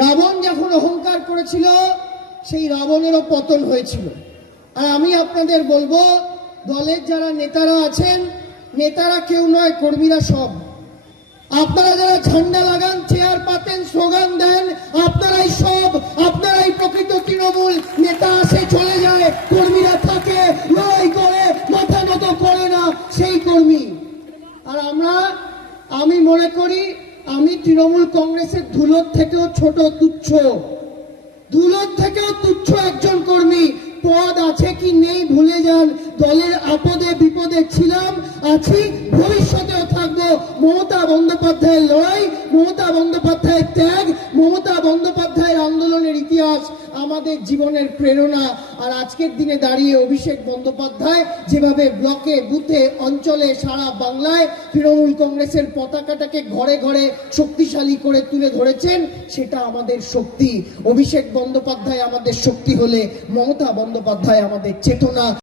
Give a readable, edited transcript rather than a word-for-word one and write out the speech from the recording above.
রাবণ যখন অহংকার করেছিল সেই রাবণেরও পতন হয়েছিল। আর আমি আপনাদের বলবো, দলের যারা নেতারা আছেন, নেতারা কেউ নয়, কর্মীরা সব। আপনারা যারা ঝান্ডা লাগান, চেয়ার পাতেন, স্লোগান দেন, আপনারাই সব, আপনারাই প্রকৃত তৃণমূল। নেতা আসে চলে যায়, কর্মীরা থাকে, লড়াই করে, মাথা নত করে না, সেই কর্মী। আর আমি মনে করি আমি তৃণমূল কংগ্রেসের ধুলোর থেকেও ছোট, তুচ্ছ, ধুলোর থেকেও তুচ্ছ একজন কর্মী। পদ আছে কি নেই ভুলে যান, দলের আপদে বিপদে ছিলাম, আছি, ভবিষ্যতেও থাকবো। মমতা বন্দ্যোপাধ্যায়ের লড়াই, মমতা বন্দ্যোপাধ্যায়ের ত্যাগ, মমতা বন্দ্যোপাধ্যায়ের আন্দোলনের ইতিহাস আমাদের জীবনের প্রেরণা। আর আজকের দিনে দাঁড়িয়ে অভিষেক বন্দ্যোপাধ্যায় যেভাবে ব্লকে, বুথে, অঞ্চলে, সারা বাংলায় তৃণমূল কংগ্রেসের পতাকাটাকে ঘরে ঘরে শক্তিশালী করে তুলে ধরেছেন, সেটা আমাদের শক্তি। অভিষেক বন্দ্যোপাধ্যায় আমাদের শক্তি হলে মমতা বন্দ্যোপাধ্যায় আমাদের চেতনা।